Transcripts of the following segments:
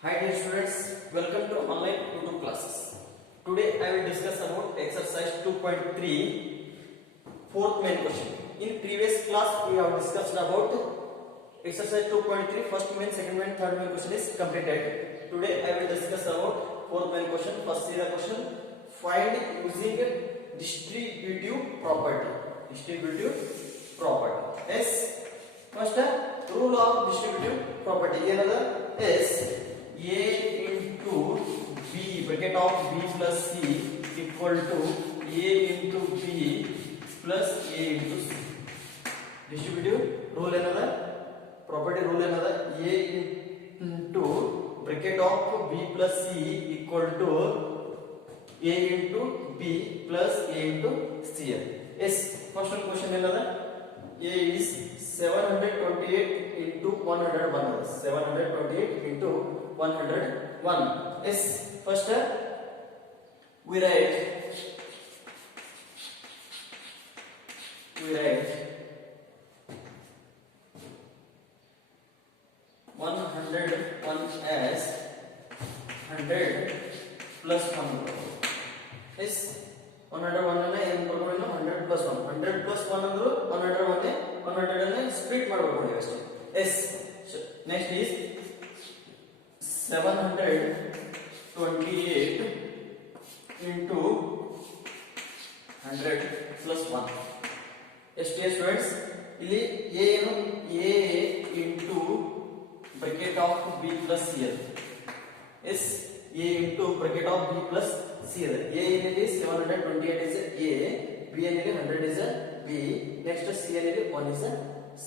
Hi dear students, welcome to online YouTube classes. Today I will discuss about exercise 2.3 fourth main question. In previous class we have discussed about exercise 2.3 first main, second main, third main question is completed. Today I will discuss about fourth main question. First see the question. Find using distributive property. Distributive property. Yes. First rule of distributive property. Another is A into B bracket of B plus C equal to A into B plus A into C. Distributive rule another, property rule another. A into bracket of B plus C equal to A into B plus A into C. Yes, first one question another. A is 728 into 101. 728 into 101. Yes, first we write 101 as 100 plus 1. Yes, 101 ಅನ್ನು ಏನು ಬರ್ಕೊಳ್ಳೋಣ 100 plus 1. 100 plus 1 ಅಂದ್ರೆ 101 100 ಅನ್ನು split ಮಾಡಬೇಕು ನೀವು ಅಷ್ಟೇ. Yes next is 728 into 100 plus 1. ಎಷ್ಟು students ಇಲ್ಲಿ a ಏನು a into bracket of b plus c. Yes a into bracket of b plus c. A ಏನಿದೆ 728 is a, b ಏನಿದೆ 100 is b, next c ಏನಿದೆ 1 is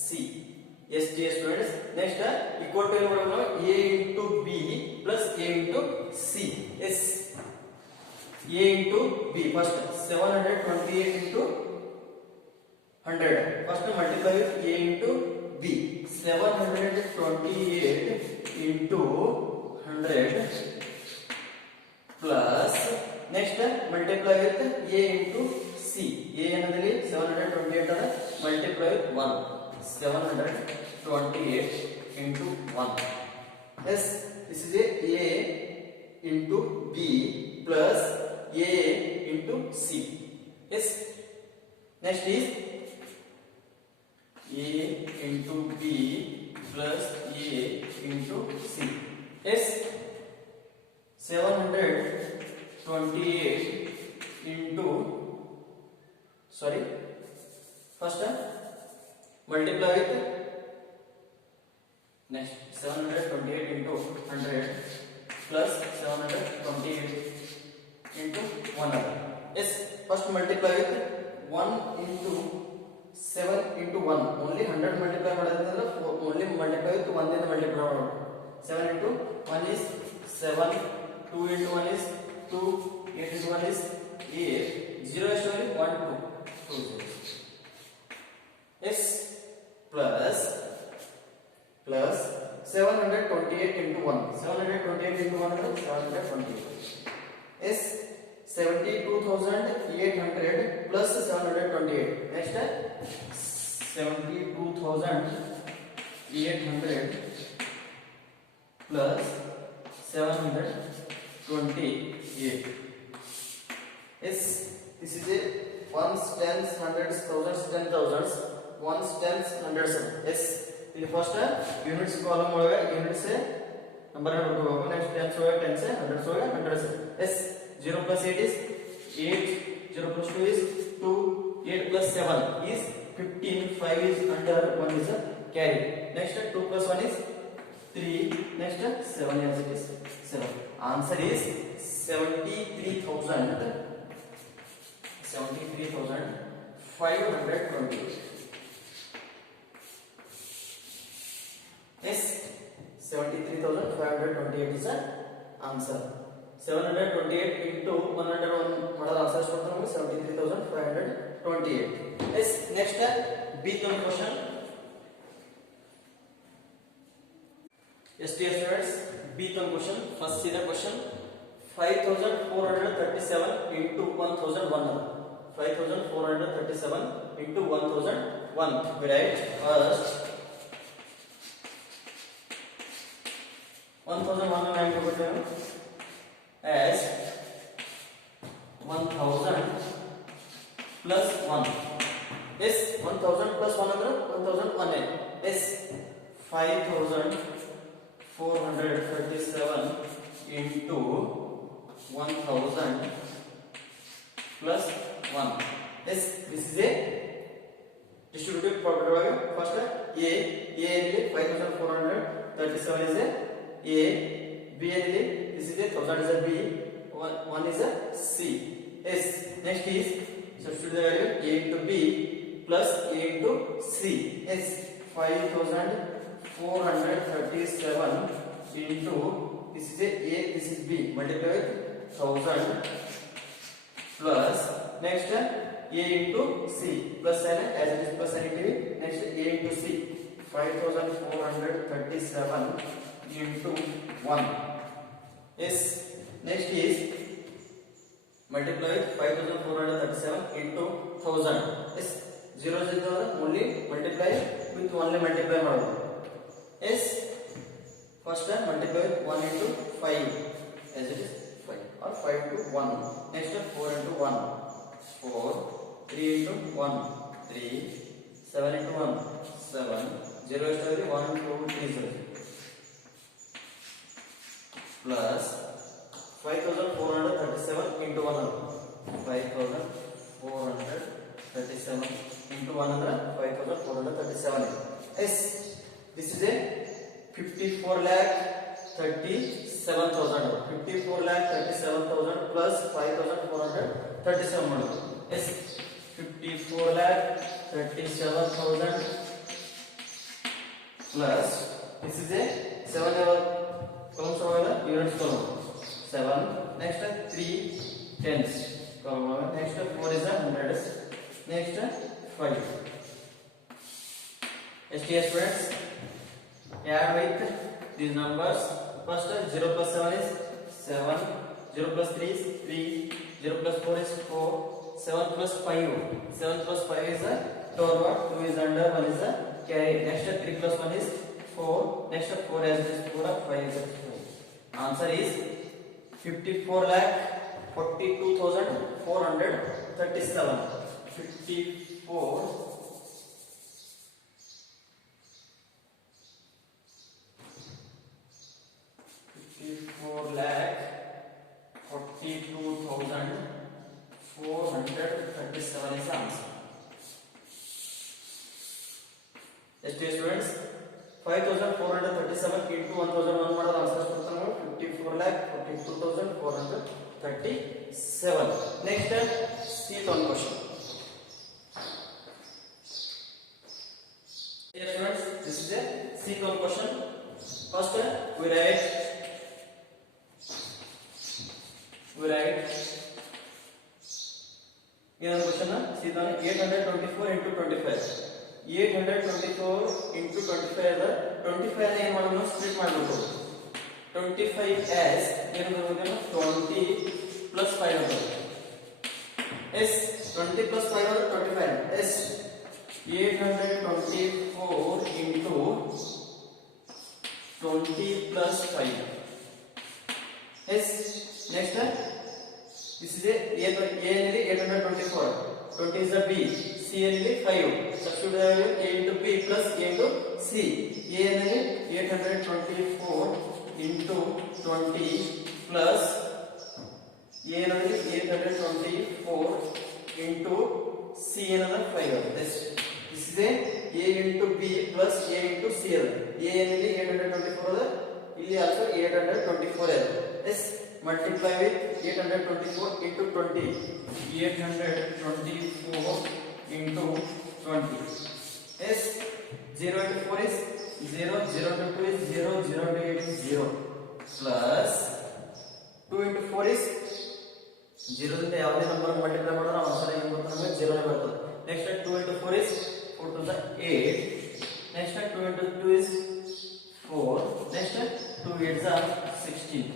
c. Yes dear students, next equal to ಏನು ಮಾಡೋಣ a into b plus a into c. Yes, a into b first 728 into 100 first multiply with a into b. 728 into 100 plus next multiply with a into c. A ಅನ್ನೋದಲ್ಲಿ 728 ಅನ್ನ multiply with 1. 728 into 1. Yes, this is a into b plus a into c. Yes, next is a into b plus a into c. Yes, 728 into first multiply with next 728 into 100 plus 728 into 100. Yes, first multiply with 1 into 7 into 1. Only 100 multiply ಮಾಡೋದ್ರಿಂದ only multiply with 1 ಇಂದ multiply ಮಾಡೋಣ. 7 into 1 is 7, 2 into 1 is 2, 8 into 1 is 8, 0 is 1, 2, 2 0. Yes, plus 728 into 1. 728 into 1 is 728. Yes, 72,800 plus 728. Next 72,800 plus 728. Yes, this is a ones, tens, hundreds, thousands, 10,000s, ones, tens, hundreds. Yes, the first units column ಒಳಗೆ units number ಬರ್ಕೋಬೇಕು. Next tens ಒಳಗೆ tens, hundreds ಒಳಗೆ hundreds. Yes, 0 plus 8 is 8, 0 plus 2 is 2, 8 plus 7 is 15, 5 is under, 1 is a carry. Next 2 plus 1 is 3, next 7 as it is 7. Answer is 73,520. Yes, 73,528 is the answer. 728 into 101 ಮಾಡೋದು answer ಎಷ್ಟು ಬರುತ್ತೆ ನಮಗೆ 73,528. Yes, next B third question. Yes dear students, B third question. First see the question. 5,437 into 1,001. 5,437 into 1,001. We write first 1001 ಹೆಂಗೆ ಕೊಟ್ಟೇನು as 1000 plus 1 is 1000 plus 1 ಅಂದ್ರೆ 1001 is 5437 into 1000 plus 1 is this is a distributive property. First a ಇಲ್ಲಿ 5437 is a b ಇಲ್ಲಿ this is a 1000 is a b, 1 is a c. Yes, next is substitute the value a into b plus a into c. Yes, 5437 into this is a this is b, multiply with 1000 plus next a into c plus n as it is plus n into next a into c. 5437 into 1. Yes, next is multiply with 5437 into 1000. Yes, 0 is only multiply with only multiply ಮಾಡೋದು. Yes, first time multiply with 1 into 5 as it is 5 or 5 into 1. Next 4 into 1 4, 3 into 1 3, 7 into 1 7, 0 is 1 2 3 0 plus 5437 into 1 5437 into 1 ಅಂದ್ರೆ 5437. Yes, this is a 54,37,000 54,37,000 plus 5437 ಮಾಡೋದು. Yes, 54,37,000 plus this is a 7 columns over units column 7. Next 3 tens column over. Next 4 is a hundreds. Next 5. STS friends, add with these numbers. First 0 plus 7 is 7, 0 plus 3 is 3, 0 plus 4 is 4, 7 plus 5 is a total, 2 is under, 1 is a carry. Next 3 plus 1 is 4. Next 4 as this 4 up, 5 is 5. Answer is 54,42,437. 54,42,437 is the answer. Yes, dear students, 5437 into 1001 ಮಾಡೋದು answer ಕೊಡ್ತಾನೆ 54,42,437. Next, see one question. Dear students, this is a see one question. First, we write here question see the 824 into 25. 824 into 25 ಅದ 25 ಅನ್ನು ಏನು ಮಾಡೋಣ split ಮಾಡಬೇಕು. 25 as ಏನು ಬರುವುದು 20 plus 5 ಅಂತ. s 20 plus 5 ಅಂದ್ರೆ 25. s 824 into 20 plus 5. s next this is a ನಲ್ಲಿ 824, 20 is a b, c ನಲ್ಲಿ 5, substitute value a into b plus a into c. a ನಲ್ಲಿ 824 into 20 plus a ನಲ್ಲಿ 824 into c ಏನದ 5. this is a into b plus a into c ಅದ. a ನಲ್ಲಿ 824 ಅದ, ಇಲ್ಲಿ also 824 ಅದ. this multiply with 824 into 20. 824 into 20. Yes, 0 into 4 is 0, 0 into 2 is 0, 0 into 8 is 0. Plus 2 into 4 is 0 ದಿಂದ ಯಾವುದೇ number multiply ಮಾಡೋಣ ಆನ್ಸರ್ ಏನು ಬರುತ್ತೆ ನಮಗೆ 0 ನೇ ಬರ್ತದೆ. Next 2 into 4 is 4 to the 8. Next 2 into 2 is 4. Next 2 8s are 16.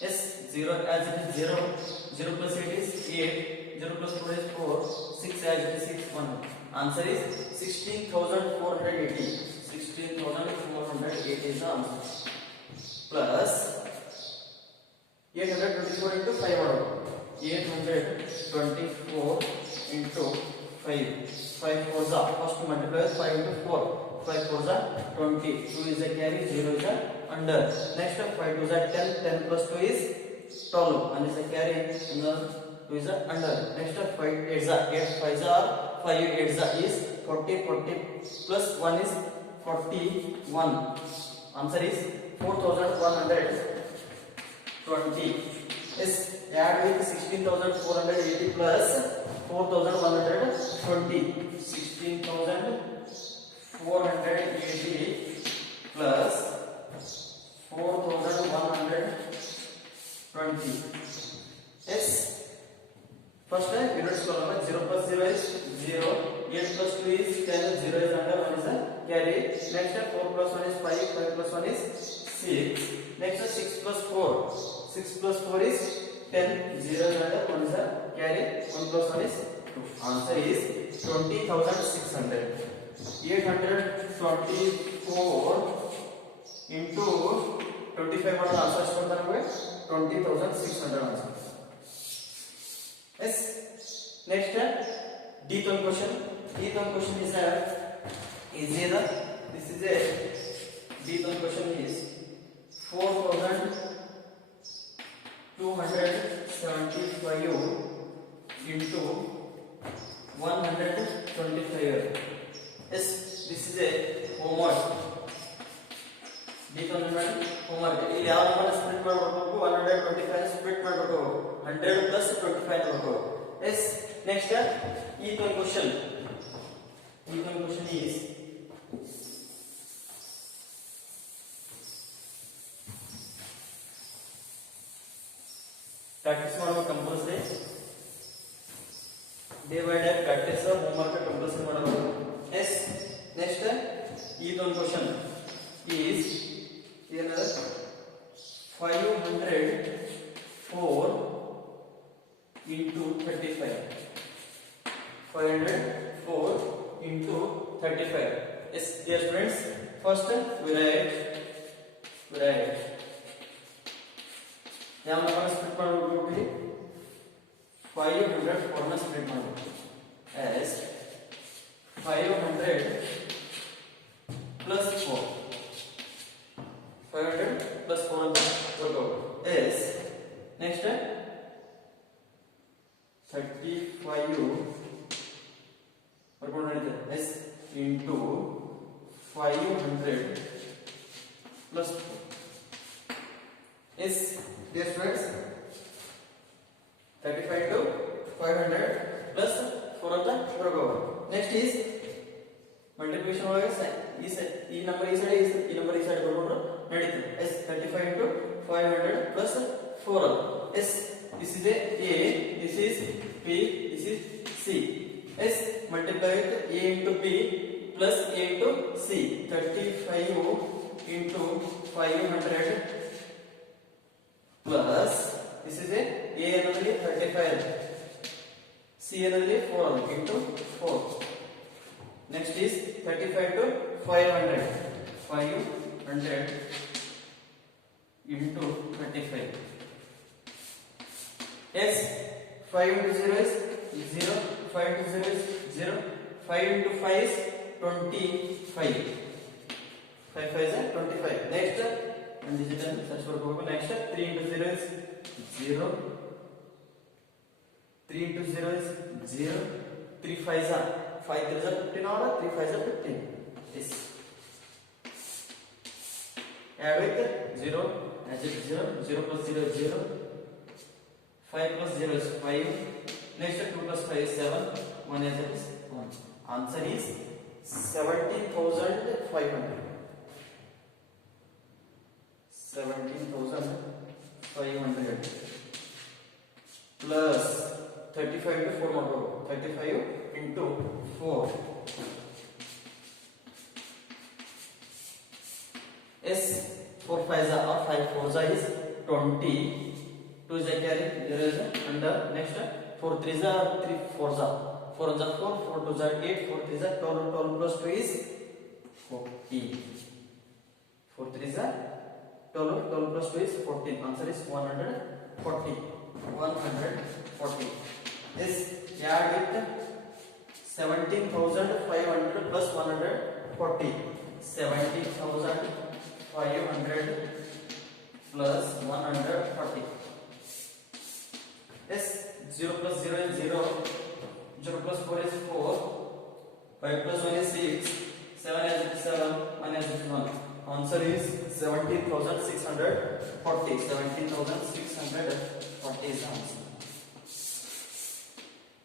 Yes, 0 as it is 0, 0 plus 8 is 8, 0 plus 4 is 4, 6 as it is 6, 1. Answer is 16,480. 16,480 is the answer. plus 824 into 5 ಮಾಡೋದು 824 into 5 5 4s are first multiply with 5 into 4 5 4s are 20 2 is a carry 0 is a under next 5 2s are 10 10 plus 2 is 12 and is a carry 2 is a under next 5 8s are 8 5s are 5 8s are is 40 40 plus 1 is 41 answer is 4120 is add with 16480 plus 4120 16480 plus 4120 is first units column 0 plus 0 is 0 8 plus 2 is 10 0 is under 1 is a carry next 4 plus 1 is 5 5 plus 1 is 6 next 6 plus 4 6 plus 4 is 10 0 is under 1 is a carry 1 plus 1 is 2 answer is 20600 824 into 25 model answer ಕೊಡ್ತಾರೆ ನಮಗೆ 20600 answer yes next d1 question is easy this is a d1 question is 4275 into 125 yes this is a homework d1 homework ಇಲ್ಲಿ ಯಾವ number split ಮಾಡಬೇಕು 125 split ಮಾಡಬೇಕು 100 plus 25 ಮಾಡಬೇಕು yes next e1 question is practice ಮಾಡಬೇಕು compulsory day by day practice homework compulsory ಮಾಡಬೇಕು yes next e1 question is 504 into 35 504 into 35 yes dear students first we write ಯಾವ number split ಮಾಡಬೇಕು ಇಲ್ಲಿ 504 ನ split ಮಾಡಬೇಕು as 500 plus 4 500 plus 4 ಅಂತ ಕೊಡಬೇಕು is next 35 ಬರ್ಕೊಂಡು ನಡೀತದೆ s into 500 plus 4 is dear students 35 to 500 plus 4 ಅಂತ ಬರಬೇಕು next is multiplication ಒಳಗೆ ಈ ನಂಬರ್ ಈ ಸೈಡ್ ಈ ನಂಬರ್ ಈ ಸೈಡ್ ಬರ್ಕೊಂಡು ನಡೀತದೆ s 35 into 500 plus 4 s this is a this is b this is c s multiply with a into b plus a into c 35 into 500 plus this is a another 35 c another 4 into 4 next is 35 to 500 into 35 yes 5 into 0 is 0 5 into 0 is 0 5 into 5 is 25 5 5 is 25 next and digital search for Google next 3 into 0 is 0 3 into 0 is 0 3 5 are 5 3 are 15 or 3 5 are 15 yes add with 0 as it 0 0 plus 0 is 0 5 plus 0 is 5 next 2 plus 5 is 7 1 as it is 1 answer is 17,500 17,500 plus 35 into 4 more 35 into 4 s 4 5s are 5 4s is 20 2 is a carry there is under next 4 3s are 3 4s are 4 is 4 4 2s are 8 4 3s are 12 12 plus 2 is 40 4 3s are 12 plus 2 is 14. Answer is 140. 140. Yes, add with 17,500 plus 140. 17,500 plus 140. Yes, 0 plus 0 is 0. 0 plus 4 is 4. 5 plus 1 is 6. 7 is 7. Minus 1. Answer is 17,640. 17,640 is the answer.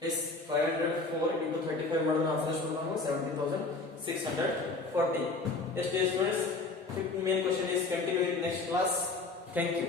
Yes, 504 into 35 ಮಾಡಿದ್ರೆ answer ಎಷ್ಟು ಬರುತ್ತೆ? 17,640. Yes, dear students, 15th main question is continue in next class. Thank you.